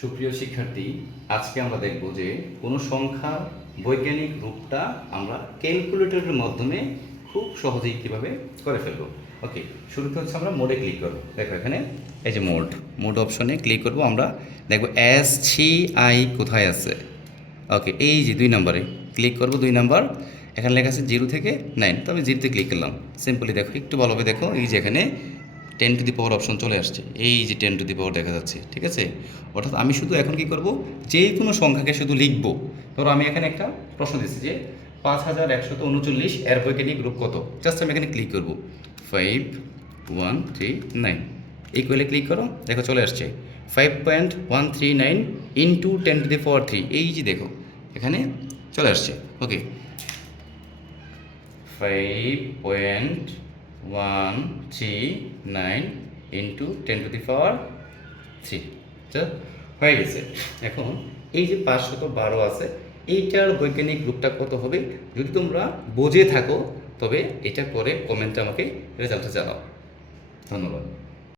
সুপ্রিয় শিক্ষার্থী, আজকে আমরা দেখব যে কোনো সংখ্যার বৈজ্ঞানিক রূপটা আমরা ক্যালকুলেটরের মাধ্যমে খুব সহজেই কীভাবে করে ফেলব। ওকে শুরুতে হচ্ছে আমরা মোডে ক্লিক করব। দেখো এখানে, এই যে মোড মোড অপশনে ক্লিক করব। আমরা দেখব এস সি আই কোথায় আছে। ওকে এই যে দুই নম্বরে ক্লিক করব, দুই নাম্বার। এখানে লেখা আছে জিরো থেকে নাইন তো আমি জিরোতে ক্লিক করলাম। সিম্পলি দেখো, একটু ভালোভাবে দেখো, এই যে এখানে ten to the power option চলে আসছে। এই যে টেন টু দি পাওয়ার দেখা যাচ্ছে, ঠিক আছে? অর্থাৎ আমি শুধু এখন কি করব? যে কোনো সংখ্যাকে শুধু লিখব। ধরো আমি এখানে একটা প্রশ্ন দিচ্ছি যে পাঁচ হাজার একশত উনচল্লিশ এর বৈজ্ঞানিক রূপ কত? জাস্ট আমি এখানে ক্লিক করব। ফাইভ ওয়ান থ্রি নাইন ইকুয়ালে ক্লিক করো, দেখো চলে আসছে। Five point one three nine into ten to the power three এই যে দেখো, এখানে চলে আসছে। Okay five point one, three, nine into ten to the power three. হয়ে গেছে। এখন এই যে পাঁচশত বারো আছে, এইটার বৈজ্ঞানিক গ্রুপটা কত হবে? যদি তোমরা বোঝে থাকো, তবে এটা করে কমেন্টটা আমাকে রেজাল্টটা জানাও। ধন্যবাদ।